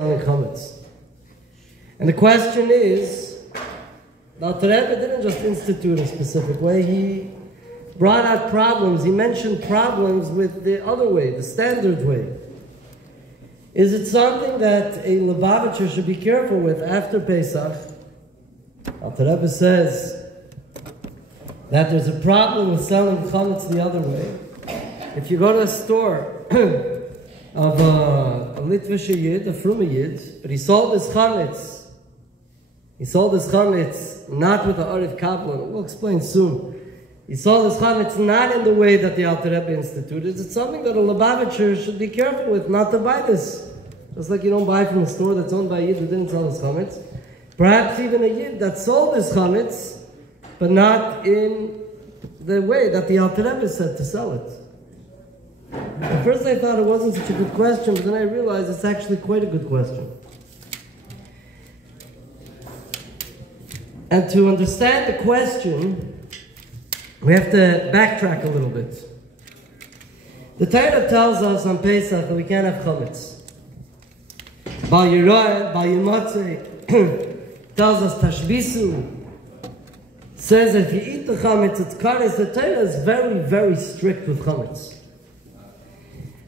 chametz. And the question is, the Alter Rebbe didn't just institute a specific way, he brought out problems. He mentioned problems with the other way, the standard way. Is it something that a Lubavitcher should be careful with after Pesach? Alter Rebbe says that there's a problem with selling chametz the other way. If you go to a store of a Litvish Yid, a Fruma Yid, but he sold his chametz not with the Arif Kabbalah. We'll explain soon. He sold his chametz not in the way that the Alter Rebbe instituted. It's something that a Lubavitcher should be careful with, not to buy this. Just like you don't buy from a store that's owned by a Yid who didn't sell his chametz. Perhaps even a Yid that sold his chametz, but not in the way that the Alter Rebbe said to sell it. At first I thought it wasn't such a good question, but then I realized it's actually quite a good question. And to understand the question, we have to backtrack a little bit. The Torah tells us on Pesach that we can't have chametz. Bal Yeroeh, Bal Yemotzei tells us Tashbisu. Says if you eat the chametz, it's kares. The Torah is very, very strict with chametz.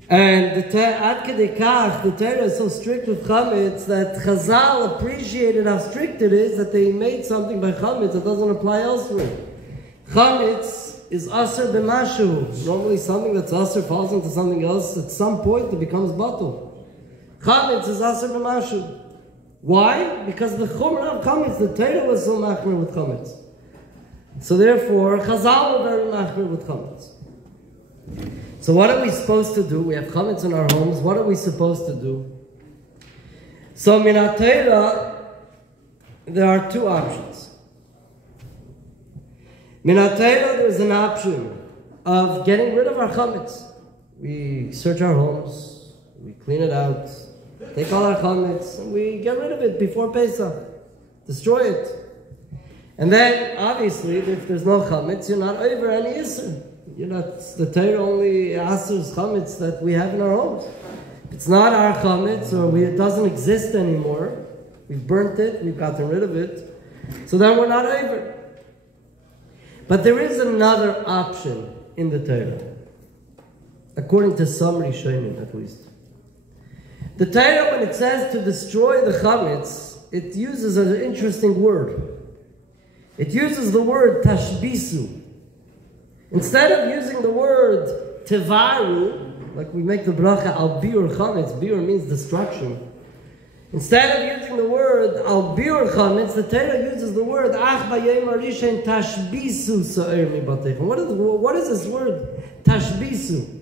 And the Torah is so strict with chametz that Chazal appreciated how strict it is that they made something by chametz that doesn't apply elsewhere. Chametz is aser b'mashu. Normally something that's aser falls into something else. At some point it becomes batul. Chametz is aser b'mashu. Why? Because the chumrah of chametz, the Torah was so machmir with chametz. So therefore, Chazal were very machmir with chametz. So what are we supposed to do? We have chametz in our homes. What are we supposed to do? So min ha-Torah, there are two options. Min ha-Torah, there's an option of getting rid of our chametz. We search our homes, we clean it out, take all our chametz, and we get rid of it before Pesach. Destroy it. And then, obviously, if there's no chametz, you're not over any issur. You're not, the Torah only asers chametz that we have in our homes. It's not our chametz, or it doesn't exist anymore. We've burnt it, we've gotten rid of it. So then we're not over. But there is another option in the Torah, according to some Rishonim at least. The Torah, when it says to destroy the chametz, it uses an interesting word. It uses the word tashbisu. Instead of using the word tevaru, like we make the bracha al biur chametz, biur means destruction. Instead of using the word al biur chametz, the Torah uses the word ach bayom harishain tashbisu sa'ir mibatechem. What is this word tashbisu?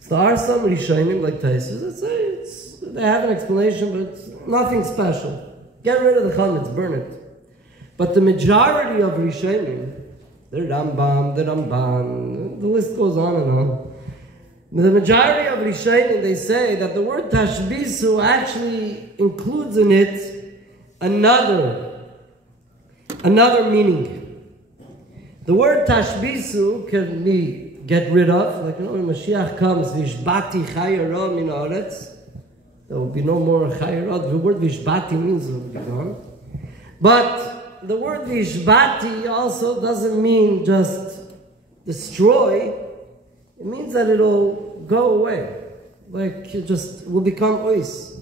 So there are some Rishonim like Taisus that say they have an explanation, but nothing special. Get rid of the chametz, burn it. But the majority of Rishonim, the Rambam, the Ramban, the list goes on and on. The majority of Rishonim, they say that the word tashbisu actually includes in it another meaning. The word tashbisu can be get rid of, like when Mashiach comes, vishbati chayara min haaretz. There will be no more chayarot. The word vishbati means it will be gone. But the word vishbati also doesn't mean just destroy. It means that it'll go away. Like it just will become ois.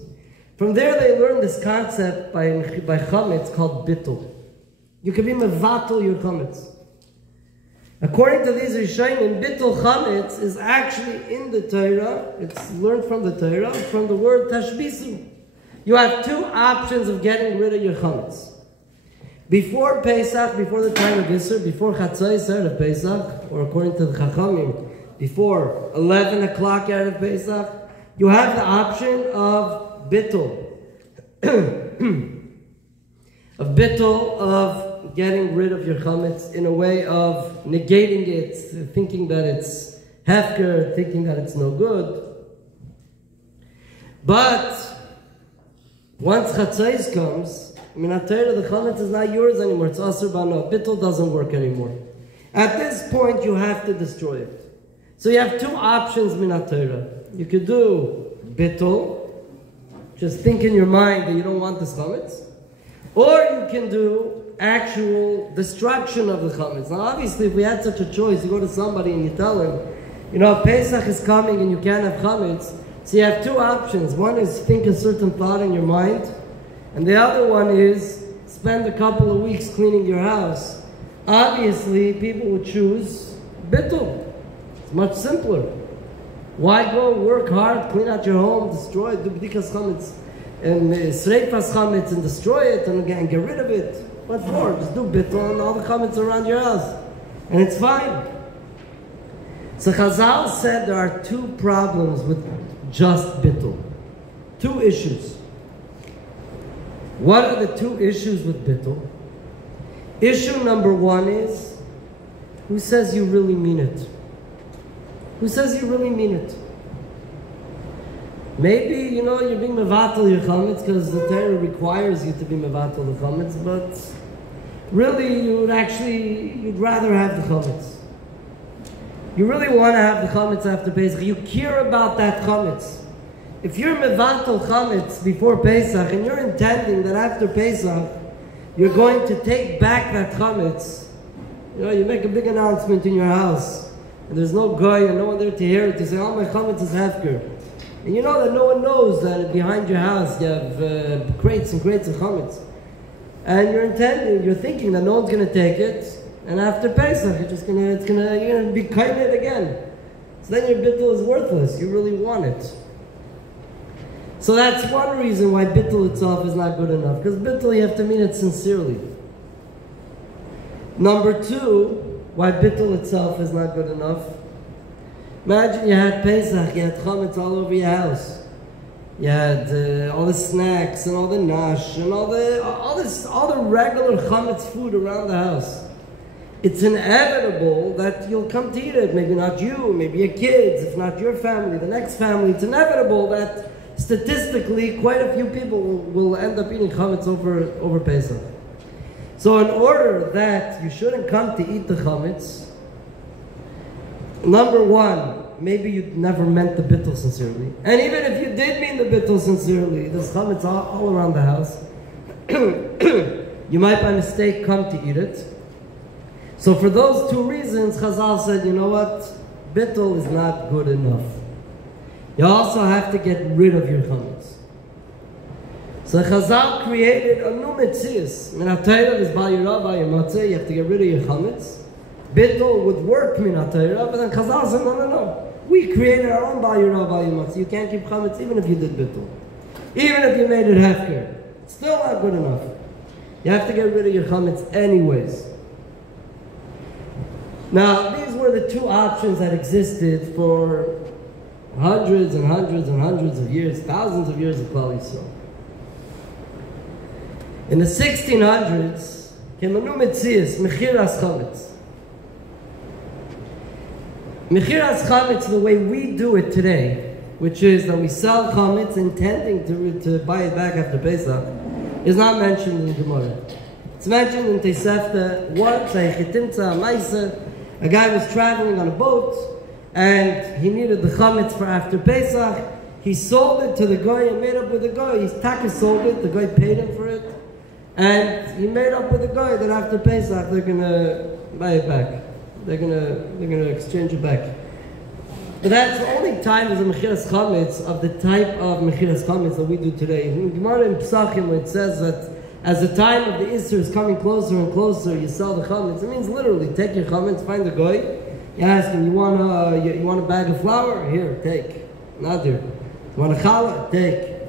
From there they learn this concept by chametz called bittul. You can be mevatel your chametz. According to these Rishonim, bittul chametz is actually in the Torah. It's learned from the Torah, from the word tashbisu. You have two options of getting rid of your chametz. Before Pesach, before the time of issur, before Chatzai Erev Pesach, or according to the Chachamim, before 11 o'clock Erev Pesach, you have the option of bittul. of getting rid of your chametz in a way of negating it, thinking that it's hefker, thinking that it's no good. But once Chatzais comes, min ha-Torah, the chametz is not yours anymore. It's aser bano. Bittul doesn't work anymore. At this point, you have to destroy it. So you have two options min ha-Torah. You could do bittul, just think in your mind that you don't want this chametz, or you can do actual destruction of the chametz. Now, obviously, if we had such a choice, you go to somebody and you tell him, Pesach is coming and you can't have chametz. So you have two options. One is think a certain thought in your mind, and the other one is spend a couple of weeks cleaning your house. Obviously, people would choose bittul. It's much simpler. Why go work hard, clean out your home, destroy it, do b'dikas chametz, and sreifas chametz, and destroy it, and get rid of it? What for? Just do bittul and all the chametz around your house. And it's fine. So Chazal said there are two problems with just bittul. Two issues. What are the two issues with bittul? Issue number one is, who says you really mean it? Who says you really mean it? Maybe, you're being mevatel your chametz because the Torah requires you to be mevatel the chametz, but really you'd rather have the chametz. You really want to have the chametz after Pesach. You care about that chametz. If you're mevatel chametz before Pesach and you're intending that after Pesach you're going to take back that chametz, you make a big announcement in your house and there's no guy and no one there to hear it. You say, my chametz is hefker. And you know that no one knows that behind your house you have crates and crates of chametz. And you're thinking that no one's going to take it. And after Pesach, you're going to be kained again. So then your bittul is worthless. You really want it. So that's one reason why bittul itself is not good enough. Because bittul, you have to mean it sincerely. Number two, why bittul itself is not good enough. Imagine you had Pesach, you had chametz all over your house. You had all the snacks and all the nash and all the regular chametz food around the house. It's inevitable that you'll come to eat it. Maybe not you, maybe your kids, if not your family, the next family. It's inevitable that statistically quite a few people will end up eating chametz over Pesach. So in order that you shouldn't come to eat the chametz, number one, maybe you never meant the bittul sincerely. And even if you did mean the bittul sincerely, there's chametz all around the house. You might by mistake come to eat it. So for those two reasons, Chazal said, you know what? Bittul is not good enough. You also have to get rid of your chametz. So Chazal created a new metzius. Min ha-Torah is bal yirah, bal yamatzeh. You have to get rid of your chametz. Bittul would work min ha-Torah, but then Chazal said, no. We created our own bal yirah, bal yamatzeh. You can't keep chametz even if you did bittul. Even if you made it hefker. It's still not good enough. You have to get rid of your chametz anyways. Now, these were the two options that existed for hundreds and hundreds and hundreds of years, thousands of years of Klal Yisrael. In the 1600s, came a new metzius, mechiras chametz. Mechiras chametz, the way we do it today, which is that we sell chametz intending to buy it back after Pesach, is not mentioned in Gemara. It's mentioned in Tosefta once, a guy was traveling on a boat and he needed the chametz for after Pesach. He sold it to the guy and made up with the guy. He taka sold it, the guy paid him for it. And he made up with the guy that after Pesach they're going to buy it back. They're going to exchange it back. But that's the only time there's a mechiras chametz of the type of mechiras chametz that we do today. In Gemara in Pesachim, where it says that as the time of the Isser is coming closer and closer, you sell the chametz. It means literally, take your chametz, find the guy, you ask him, you want a bag of flour? Here, take. Nadir. You want a challah? Take.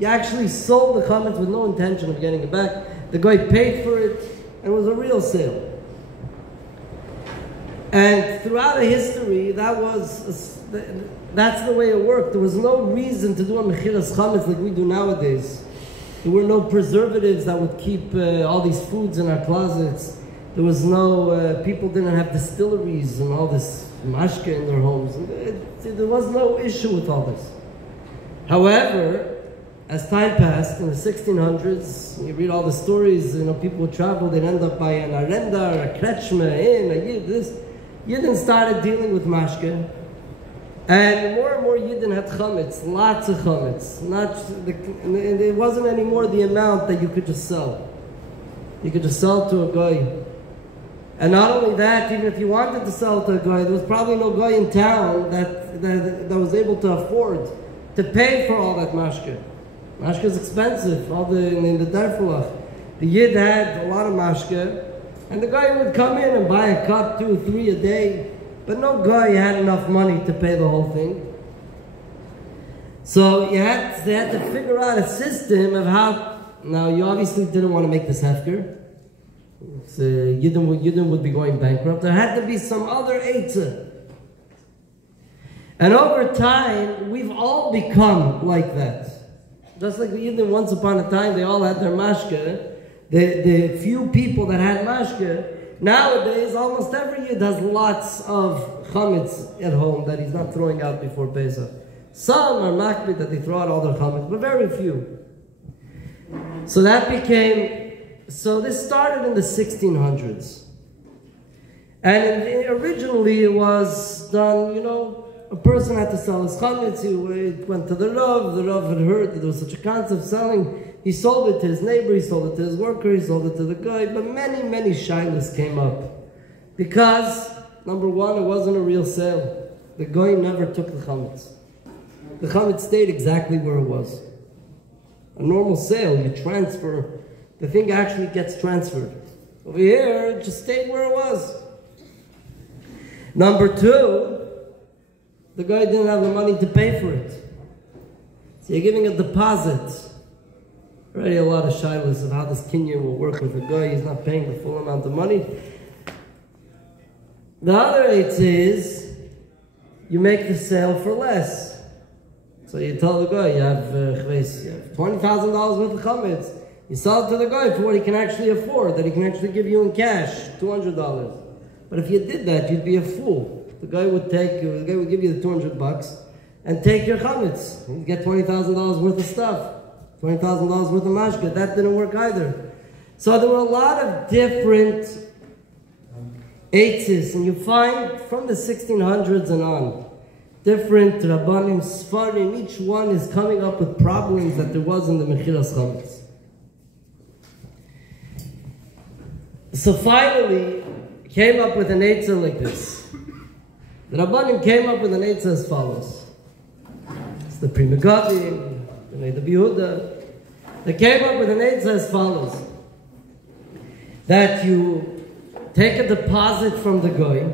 You actually sold the chametz with no intention of getting it back. The guy paid for it, and it was a real sale. And throughout the history, that's the way it worked. There was no reason to do a mechiras chametz like we do nowadays. There were no preservatives that would keep all these foods in our closets. There was no, people didn't have distilleries and all this mashke in their homes. There was no issue with all this. However, as time passed, in the 1600s, you read all the stories, people would travel, they'd end up by an arenda, or a kretschme, a yid, this. Yidden started dealing with mashke. And more Yidden had chametz, lots of chametz. And it wasn't anymore the amount that you could just sell. You could just sell to a guy. And not only that, even if you wanted to sell to a guy, there was probably no guy in town that was able to afford to pay for all that mashke. Mashke is expensive. In the Darfulach, the Yid had a lot of mashke, and the guy would come in and buy a cup, 2 or 3 a day, but no guy had enough money to pay the whole thing. So they had to figure out a system of how. Now you obviously didn't want to make this hefker. Yidden would be going bankrupt. There had to be some other eitzah. And over time, we've all become like that. Just like the Yidden, once upon a time, they all had their mashke. The few people that had mashke, nowadays, almost every Yid has lots of chametz at home that he's not throwing out before Pesach. Some are makbid that they throw out all their chametz, but very few. So this started in the 1600s. And originally it was done, a person had to sell his chametz. He went to the Rav had heard that there was such a concept of selling. He sold it to his neighbor, he sold it to his worker, he sold it to the guy. But many shilas came up. Because, number one, it wasn't a real sale. The guy never took the chametz. The chametz stayed exactly where it was. A normal sale, you transfer. The thing actually gets transferred. Over here, it just stayed where it was. Number two, the guy didn't have the money to pay for it. So you're giving a deposit. Already a lot of shilas of how this kinyan will work with a guy. He's not paying the full amount of money. The other eight is, you make the sale for less. So you tell the guy, you have $20,000 worth of chametz. You sell it to the guy for what he can actually afford, that he can actually give you in cash, $200. But if you did that, you'd be a fool. The guy would give you the $200 and take your chametz. You'd get $20,000 worth of stuff, $20,000 worth of mashke. That didn't work either. So there were a lot of different eitzes, and you find from the 1600s and on, different rabbanim, sfarim, each one is coming up with problems that there was in the mechiras chametz. So finally, came up with an eitzah like this. The rabbanim came up with an eitzah as follows. It's the Pri Megadim, the Neder Yehuda. They came up with an eitzah as follows. That you take a deposit from the guy.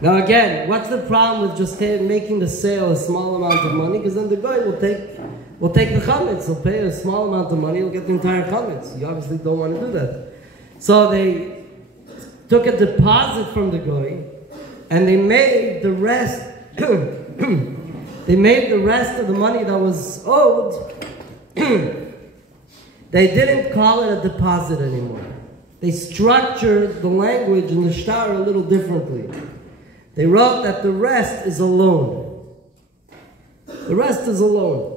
Now again, what's the problem with just making the sale a small amount of money? Because then the guy will take the chametz. He'll pay a small amount of money. He'll get the entire chametz. You obviously don't want to do that. So they took a deposit from the guy, and they made the rest. They made the rest of the money that was owed. They didn't call it a deposit anymore. They structured the language in the shtar a little differently. They wrote that the rest is a loan. The rest is a loan.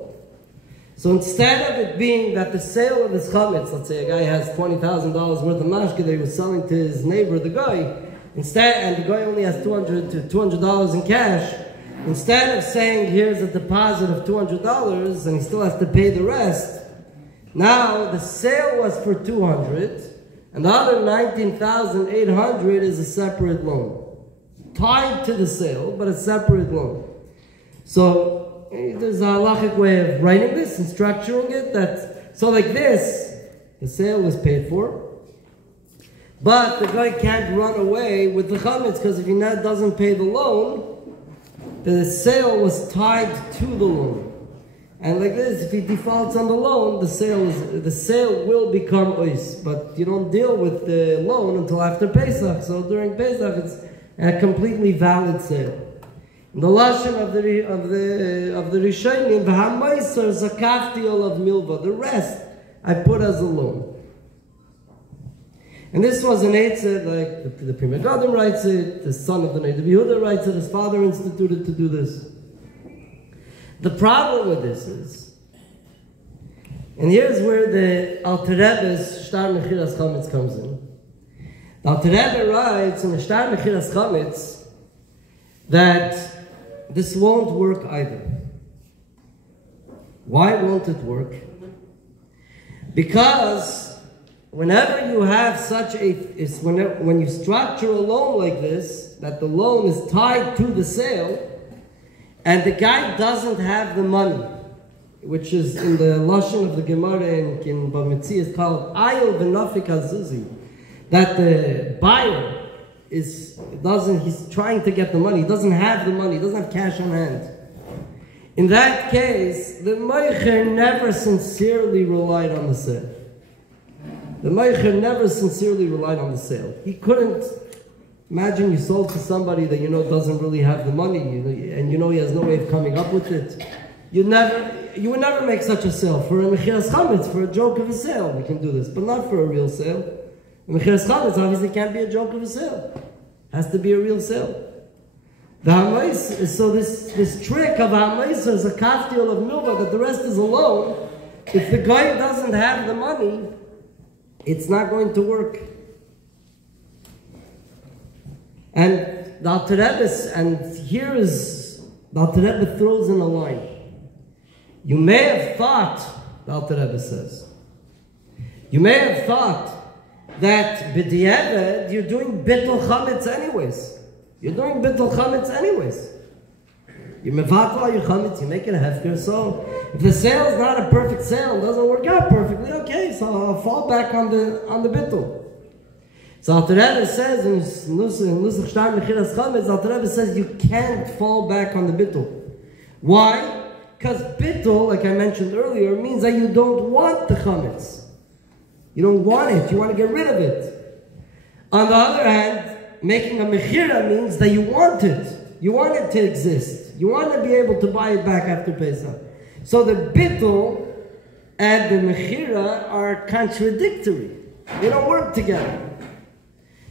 So instead of it being that the sale of his chametz, let's say a guy has $20,000 worth of mashke that he was selling to his neighbor, the guy, and the guy only has $200 in cash, instead of saying here's a deposit of $200 and he still has to pay the rest, now the sale was for $200 and the other $19,800 is a separate loan. Tied to the sale, but a separate loan. So there's a halachic way of writing this and structuring it. So like this, the sale was paid for, but the guy can't run away with the chametz because if he doesn't pay the loan, the sale was tied to the loan. And like this, if he defaults on the loan, the sale will become ois. But you don't deal with the loan until after Pesach. So during Pesach, it's a completely valid sale. The lashon of the Rishonim, v'hamaiser zakafti olav milva. The rest I put as a loan. And this was an eitzah, like the Pri Megadim writes it, the son of the Neder Yehuda writes it, his father instituted to do this. The problem with this is, and here's where the Alter Rebbe's Shtar Mechiras Chametz comes in. The Alter Rebbe writes in the Shtar Mechiras Chametz that this won't work either. Why won't it work? Because whenever you have such when you structure a loan like this, that the loan is tied to the sale, and the guy doesn't have the money, which is in the Lashon of the Gemara in Bamitzi is called Ayil V'Nafik Hazuzi, that the buyer he's trying to get the money, he doesn't have the money, he doesn't have cash on hand. In that case, the Meicher never sincerely relied on the sale. The Meicher never sincerely relied on the sale. He couldn't. Imagine you sold to somebody that you know doesn't really have the money, and you know he has no way of coming up with it. You would never make such a sale. For a Mechiras Chametz, for a joke of a sale, we can do this, but not for a real sale. A Mechiras Chametz obviously can't be a joke of a sale. It has to be a real sale. The Hamais, so this trick of Hamais is a kaftiel of milva, that the rest is a loan. If the guy doesn't have the money, it's not going to work. And the Alter Rebbe, the Alter Rebbe throws in a line. You may have thought, the Alter Rebbe says, you may have thought that b'diavad you're doing bittul chametz anyways. You're doing bittul chametz anyways. You mevatel your chametz, you make it a hefker. So if the sale is not a perfect sale, it doesn't work out perfectly, okay, so I'll fall back on the bittul. So Alter Rebbe says in Nusach Shtar Mechiras Chametz, Alter Rebbe says you can't fall back on the bittul. Why? Because bittul, like I mentioned earlier, means that you don't want the chametz. You don't want it. You want to get rid of it. On the other hand, making a mechira means that you want it. You want it to exist. You want to be able to buy it back after Pesach. So the bittul and the mechira are contradictory. They don't work together.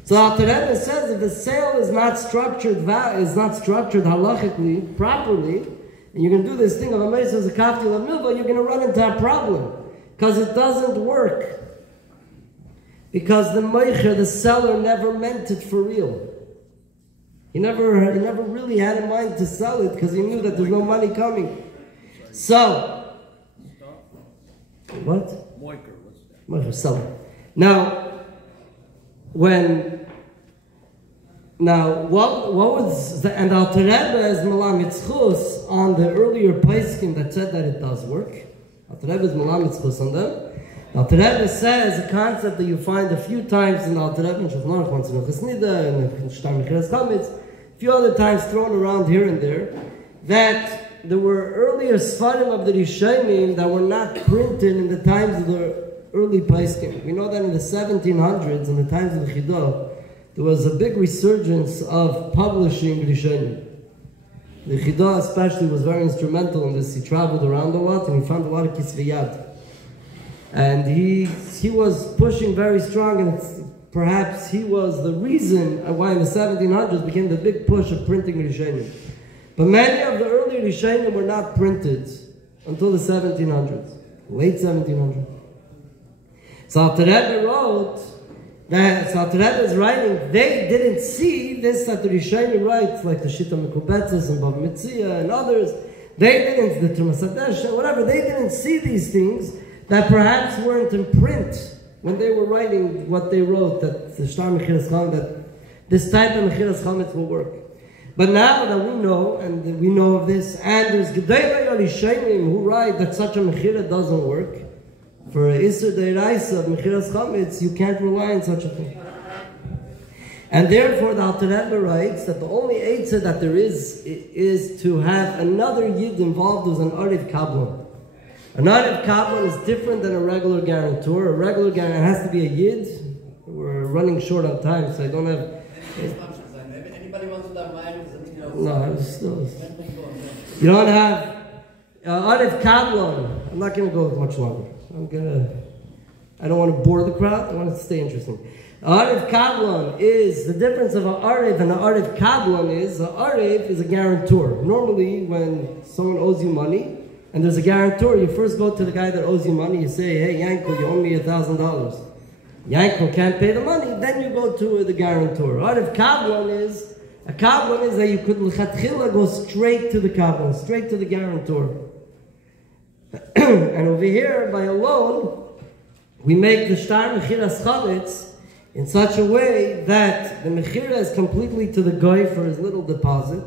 So Alter Rebbe says if the sale is not structured halachically properly, and you're going to do this thing of a mesa as a kaftil of milva, you're going to run into a problem because it doesn't work. Because the meicher, the seller, never meant it for real. He never really had in mind to sell it because he knew that there's no money coming. So, what? Meicher, seller. Now, what was the, and Alter Rebbe is Malam Yitzchus on the earlier Paiskim that said that it does work. Alter Rebbe is Malam Yitzchus on them. Alter Rebbe says a concept that you find a few times in Alter Rebbe, in Shulchan once in Chesnida, in Shtar Mechiras Chametz, a few other times thrown around here and there, that there were earlier Sfarim of the Rishonim that were not printed in the times of the early Paiskim. We know that in the 1700s, in the times of the Chidah, there was a big resurgence of publishing Rishonim. The Chidah especially was very instrumental in this. He traveled around a lot and he found a lot of Kisvei Yad. And he was pushing very strong, and perhaps he was the reason why in the 1700s became the big push of printing Rishonim. But many of the early Rishonim were not printed until the 1700s, late 1700s. So Alter Rebbe wrote, so Alter Rebbe is writing, they didn't see this that the Rishonim writes, like the Shita Mekubetzes and Bava Metzia and others. They didn't, the Trumas Hadesh, whatever, they didn't see these things that perhaps weren't in print when they were writing what they wrote, that the Shtar Mechiras Chametz, that this type of Mechiras Chametz will work. But now that we know, and we know of this, and there's Gedolei Rishonim who write that such a Mechira doesn't work, for Isser Deiraisa of Mechiras Chametz, you can't rely on such a thing. And therefore the Alter Rebbe writes that the only Eitzah that there is to have another Yid involved who's an Arif Kablan. An Arif Kablan is different than a regular guarantor. A regular guarantor has to be a Yid. We're running short on time, so I don't have... Anybody wants to do that? No, still... You don't have... Arif Kablan, I'm not going to go much longer. I don't want to bore the crowd, I want it to stay interesting. Arif Kablan is, the difference of an Arif and an Arif Kablan is, an Arif is a guarantor. Normally, when someone owes you money, and there's a guarantor, you first go to the guy that owes you money, you say, hey, Yanko, you owe me $1,000. Yanko can't pay the money, then you go to the guarantor. Arif Kablan is, A kablan is that you could l'chatchila go straight to the kablan, straight to the guarantor. And over here, by a loan, we make the shtar mechiras chametz in such a way that the mechira is completely to the goy for his little deposit.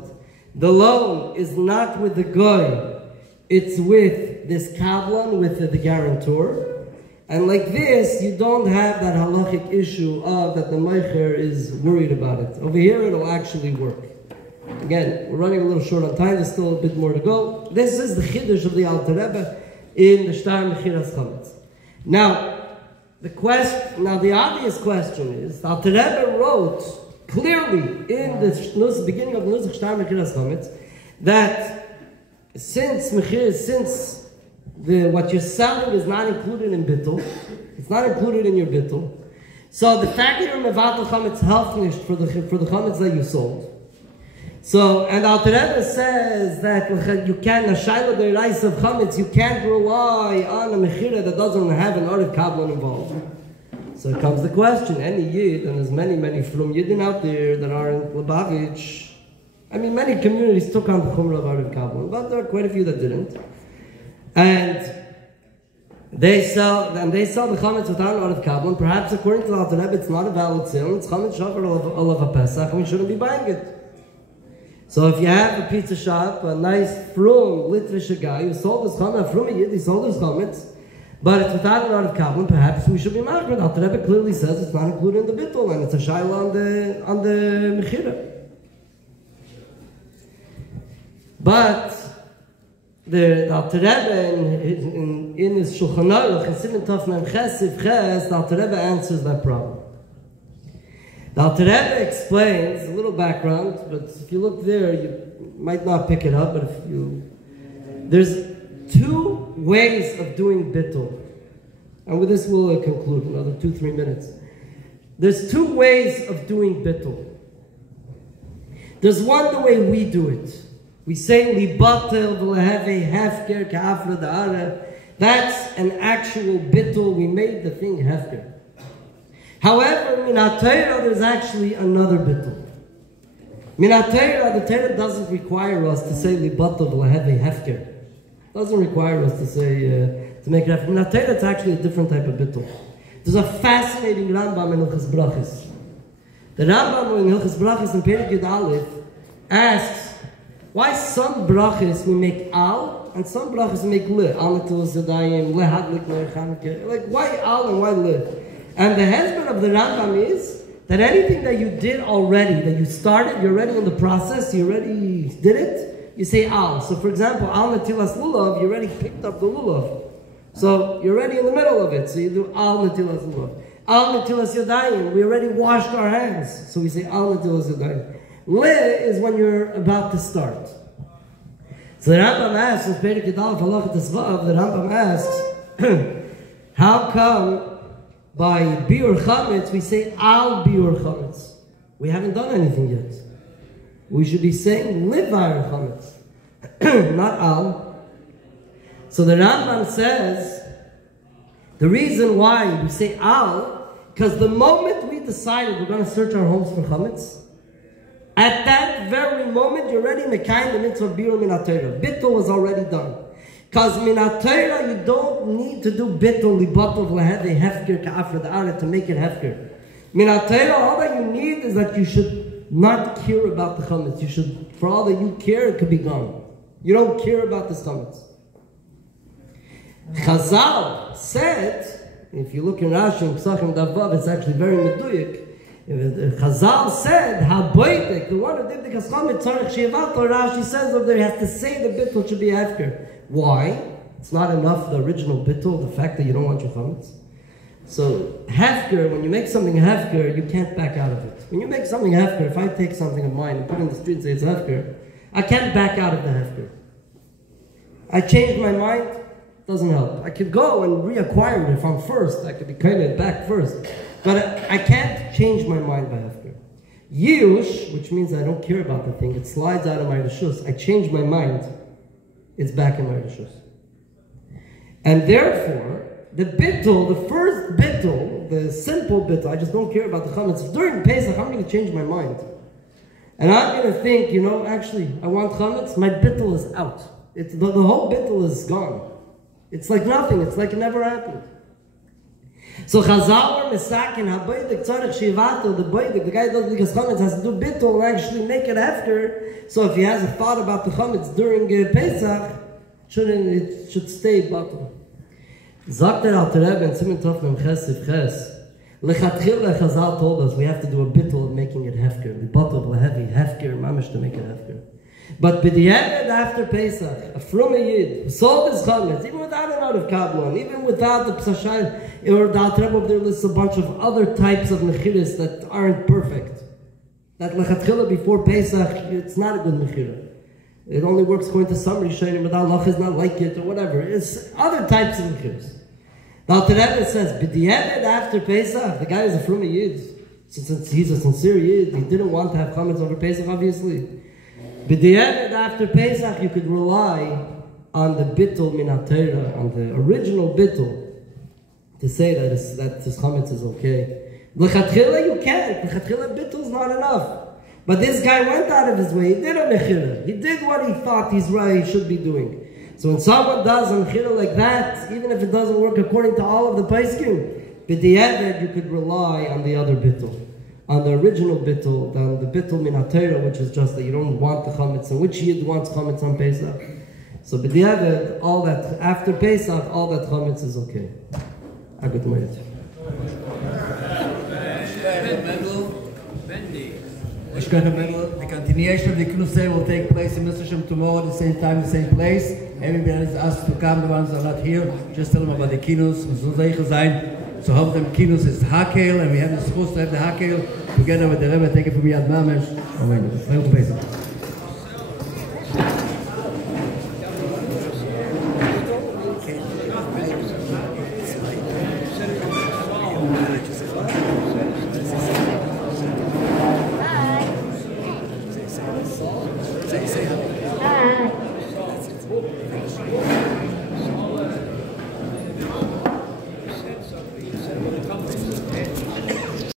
The loan is not with the goy, it's with this kablan, with the guarantor. And like this, you don't have that halachic issue of that the meicher is worried about it. Over here, it'll actually work. Again, we're running a little short on time. There's still a bit more to go. This is the chiddush of the Alter Rebbe in the Shtar Mechiras Chametz. Now, the obvious question is, the Alter Rebbe wrote clearly in the beginning of the Nusach Shtar Mechiras Chametz that since what you're selling is not included in bittul, it's not included in your bittul. So the fact that you're mevatel chametz helps for the chametz that you sold. So, and Alter Rebbe says that you can't, nashayla deiraisa of chametz, you can't rely on a mechira that doesn't have an arev kablan involved. So comes the question, any yid, and there's many from yidin out there that are in Lubavitch. I mean, many communities took on the chumrah of arev kablan, but there are quite a few that didn't. And they sell the chametz without an arev kablan. Perhaps according to the Alter Rebbe, it's not a valid sale. It's chametz shafar olav Pesach, and we shouldn't be buying it. So if you have a pizza shop, a nice frum Litvish guy who sold his chametz, a frum yid, he sold his chametz, but it's without an arev kablan, perhaps we should be machmir. Alter Rebbe clearly says it's not included in the bittul, and it's a shayla on the mechira. But the Alter Rebbe in his Shulchan Aruch, in Siman Tov Mem Chesif Ches, the Alter Rebbe answers that problem. The Alter Rebbe explains a little background, but if you look there, you might not pick it up. But there's two ways of doing bittul, and with this we'll conclude another 2-3 minutes. There's two ways of doing bittul. There's one the way we do it. We say libatel v'leheve hefker ka'afra da'ara. That's an actual bittul. We made the thing hefker. However, min ha'Torah, there's actually another bittul. Min ha'Torah, the Torah doesn't require us to say libatel v'leheve hefker. Doesn't require us to say to make it hefker. Min ha'Torah, it's actually a different type of bittul. There's a fascinating Rambam in Hilchos Brachos. The Rambam in Hilchos Brachos in Perek Yud Aleph asks why some brachas we make al and some brachas we make le. Al netilas yadayim, le hadlik ner Chanukah. Like why al and why le? And the husband of the Rambam is that anything that you did already, that you started, you're already in the process, you already did it, you say al. So for example, al netilas lulav, you already picked up the lulav. So you're already in the middle of it. So you do al netilas lulav. Al netilas yadayim, we already washed our hands. So we say al netilas yadayim. Le is when you're about to start. So the Rambam asks, the Rambam asks, how come by biur chametz we say al biur chametz? We haven't done anything yet. We should be saying livar chametz, not al. So the Rambam says the reason why we say al, because the moment we decided we're going to search our homes for chametz, at that very moment, you're already mekayim the mitzvah biur min ha'Torah. Bittul was already done. Because min ha'Torah, you don't need to do bittul libatul v'leheve hefker ka'afra da'ara to make it hefker. Min ha'Torah, all that you need is that you should not care about the chametz. You should, for all that you care, it could be gone. You don't care about this chametz. Chazal said, if you look in Rashi and Pesachim Davav, it's actually very meduyik. Chazal said, "Haboitek," the one who did the chametz tzarich shevato. Rashi says that there has to say the bittul should be hefker. Why? It's not enough the original bittul, the fact that you don't want your chametz. So hefker, when you make something hefker, you can't back out of it. When you make something hefker, if I take something of mine and put it in the street and say it's hefker, I can't back out of the hefker. I changed my mind, doesn't help. I could go and reacquire it if I'm first. I could be kind of back first. But I can't change my mind by hefker. Yush, which means I don't care about the thing, it slides out of my reshus. I change my mind, it's back in my reshus. And therefore, the bittul, the first bittul, the simple bittul, I just don't care about the chametz. During Pesach, I'm going to change my mind. And I'm going to think, actually, I want chametz, my bittul is out. The whole bittul is gone. It's like nothing. It's like it never happened. So Chazal or Misakin, HaBoidik Tzarech Shivato, the Boidik, the guy who doesn't because chametz has to do bittul and actually make it after. So if he has a thought about the chametz during Pesach, it should stay batal. Sagt Alter Rebbe in Siman Tov Mem Ches Siv Ches, Lechatchila Chazal told us we have to do a bittul of making it hefker. The batal heavy hefker, mamish to make it hefker. But b'diavad after Pesach, a from a yid who sold his chametz, even without an out of kabbalah, even without the psashai or the Alter Rebbe, there lists a bunch of other types of mechiras that aren't perfect. That lechatchila before Pesach, it's not a good mechira. It only works according to some rishonim, but Allah is not like it or whatever. It's other types of mechiras. The Alter Rebbe says b'diavad after Pesach, the guy is a from a yid. Since he's a sincere yid, he didn't want to have chametz over Pesach, obviously. B'diavad after Pesach, you could rely on the bittul min ha-Torah, on the original bittul, to say that this chametz is okay. L'chatchila you can't. L'chatchila bittul is not enough. But this guy went out of his way. He did a mechira. He did what he thought he should be doing. So when someone does a mechira like that, even if it doesn't work according to all of the paiskim, b'diavad you could rely on the other bittul. On the original bittul, on the bittul min ha-Torah, which is just that you don't want the chametz, and which yid wants chametz on Pesach. So b'diavad, all that, after Pesach, all that chametz is okay. A good moment. The continuation of the Kינוס will take place in Mr. Shem tomorrow at the same time, the same place. Everybody is asked to come, the ones that are not here. Just tell them about the Kינוס. So help them. Kינוס is הקהל, and we have the supposed to have the הקהל together with the Rebbe. Take it from Yad Mamesh. Amen. Hi.